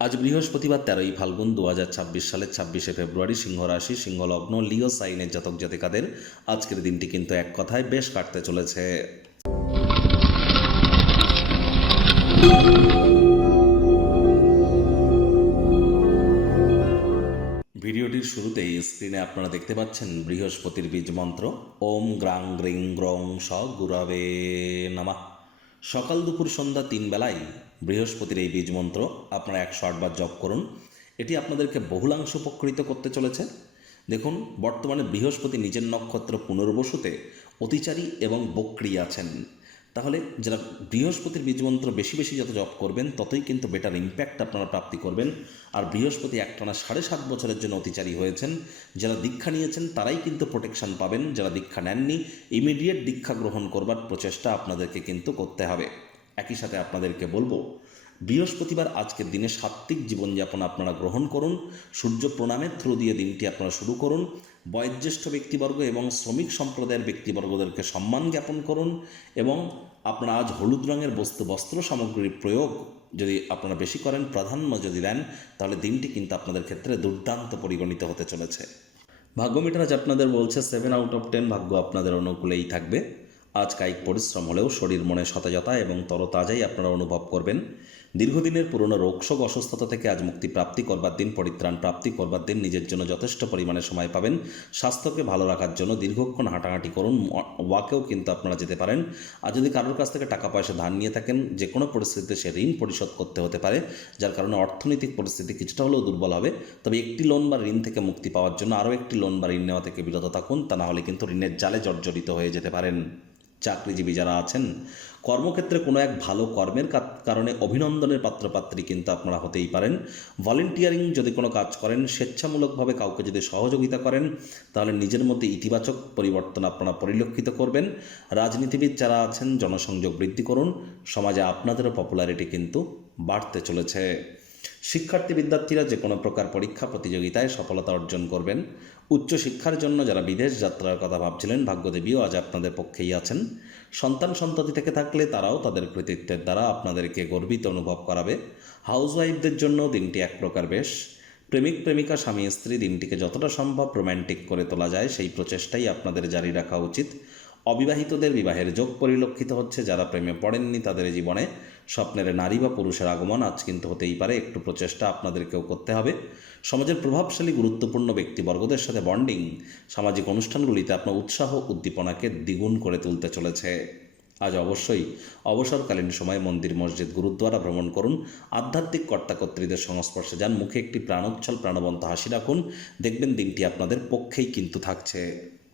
আজ বৃহস্পতিবার 13ই ফাল্গুন 2026 সালের 26শে ফেব্রুয়ারি, সিংহ রাশি, সিংহ লগ্ন, লিও সাইনের জাতক জাতিকাদের আজকের দিনটি কিন্তু এক কথায় বেশ কাটতে চলেছে। ভিডিওটির শুরুতেই স্ক্রিনে আপনারা দেখতে পাচ্ছেন বৃহস্পতির বীজ মন্ত্র ওম গ্রাং গ্রিং গ্রং স গুরবে নমঃ। সকাল দুপুর সন্ধ্যা 3 বেলায় বৃহস্পতির এই বীজ মন্ত্র আপনারা 108 বার জপ করুন। এটি আপনাদেরকে বহুলাংশ উপকৃত করতে চলেছে। দেখুন, বর্তমানে বৃহস্পতি নিজের নক্ষত্র পুনর্বসুতে অতিচারী এবং বক্রী আছেন। তাহলে যারা বৃহস্পতির বীজমন্ত্র বেশি বেশি যত জপ করবেন ততই কিন্তু বেটার ইম্প্যাক্ট আপনারা প্রাপ্তি করবেন। আর বৃহস্পতি একটানা 7.5 বছরের জন্য অতিচারী হয়েছেন। যারা দীক্ষা নিয়েছেন তারাই কিন্তু প্রোটেকশন পাবেন। যারা দীক্ষা নেননি, ইমিডিয়েট দীক্ষা গ্রহণ করবার প্রচেষ্টা আপনাদেরকে কিন্তু করতে হবে। একই সাথে আপনাদেরকে বলবো, বৃহস্পতিবার আজকের দিনে সাত্ত্বিক জীবনযাপন আপনারা গ্রহণ করুন। সূর্য প্রণামের থ্রু দিয়ে দিনটি আপনারা শুরু করুন। বয়োজ্যেষ্ঠ ব্যক্তিবর্গ এবং শ্রমিক সম্প্রদায়ের ব্যক্তিবর্গদেরকে সম্মান জ্ঞাপন করুন এবং আপনারা আজ হলুদ রঙের বস্ত্র সামগ্রীর প্রয়োগ যদি আপনারা বেশি করেন, প্রাধান্য যদি দেন, তাহলে দিনটি কিন্তু আপনাদের ক্ষেত্রে দুর্দান্ত পরিগণিত হতে চলেছে। ভাগ্য মিটার আজ আপনাদের বলছে 7 আউট অফ 10 ভাগ্য আপনাদের অনুকূলেই থাকবে। আজ কায়িক পরিশ্রম হলেও শরীর মনে সতেজতা এবং তরতাজাই আপনারা অনুভব করবেন। দীর্ঘদিনের পুরনো রোগশোক অসুস্থতা থেকে আজ মুক্তি প্রাপ্তি করবার দিন, পরিত্রাণ প্রাপ্তি করবার দিন। নিজের জন্য যথেষ্ট পরিমাণে সময় পাবেন। স্বাস্থ্যকে ভালো রাখার জন্য দীর্ঘক্ষণ হাঁটাহাঁটি করুন। ওয়াকেও কিন্তু আপনারা যেতে পারেন। আর যদি কারোর কাছ থেকে টাকা পয়সা ধার নিয়ে থাকেন, যে কোনো পরিস্থিতিতে সে ঋণ পরিশোধ করতে হতে পারে, যার কারণে অর্থনৈতিক পরিস্থিতি কিছুটা হলেও দুর্বল হবে। তবে একটি লোন বা ঋণ থেকে মুক্তি পাওয়ার জন্য আরও একটি লোন বা ঋণ নেওয়া থেকে বিরত থাকুন। তা না হলে কিন্তু ঋণের জালে জর্জরিত হয়ে যেতে পারেন। চাকরিজীবী যারা আছেন, কর্মক্ষেত্রে কোনো এক ভালো কর্মের কারণে অভিনন্দনের পাত্রপাত্রী কিন্তু আপনারা হতেই পারেন। ভলেন্টিয়ারিং যদি কোনো কাজ করেন, স্বেচ্ছামূলকভাবে কাউকে যদি সহযোগিতা করেন, তাহলে নিজের মধ্যে ইতিবাচক পরিবর্তন আপনারা পরিলক্ষিত করবেন। রাজনীতিবিদ যারা আছেন, জনসংযোগ বৃদ্ধি করুন। সমাজে আপনাদেরও পপুলারিটি কিন্তু বাড়তে চলেছে। শিক্ষার্থী বিদ্যার্থীরা যে কোনো প্রকার পরীক্ষা প্রতিযোগিতায় সফলতা অর্জন করবেন। উচ্চশিক্ষার জন্য যারা বিদেশ যাত্রার কথা ভাবছিলেন, ভাগ্যদেবীও আজ আপনাদের পক্ষেই আছেন। সন্তান সন্ততি থেকে থাকলে তারাও তাদের কৃতিত্বের দ্বারা আপনাদেরকে গর্বিত অনুভব করাবে। হাউসওয়াইফদের জন্য দিনটি এক প্রকার বেশ। প্রেমিক প্রেমিকা স্বামী স্ত্রী দিনটিকে যতটা সম্ভব রোম্যান্টিক করে তোলা যায় সেই প্রচেষ্টাই আপনাদের জারি রাখা উচিত। অবিবাহিতদের বিবাহের যোগ পরিলক্ষিত হচ্ছে। যারা প্রেমে পড়েননি তাদের জীবনে স্বপ্নের নারী বা পুরুষের আগমন আজ কিন্তু হতেই পারে। একটু প্রচেষ্টা আপনাদেরকেও করতে হবে। সমাজের প্রভাবশালী গুরুত্বপূর্ণ ব্যক্তিবর্গদের সাথে বন্ডিং সামাজিক অনুষ্ঠানগুলিতে আপনার উৎসাহ উদ্দীপনাকে দ্বিগুণ করে তুলতে চলেছে। আজ অবশ্যই অবসরকালীন সময়ে মন্দির, মসজিদ, গুরুদ্বারা ভ্রমণ করুন। আধ্যাত্মিক কর্তাকর্ত্রীদের সংস্পর্শে যান। মুখে একটি প্রাণোচ্ছল প্রাণবন্ত হাসি রাখুন। দেখবেন দিনটি আপনাদের পক্ষেই কিন্তু থাকছে।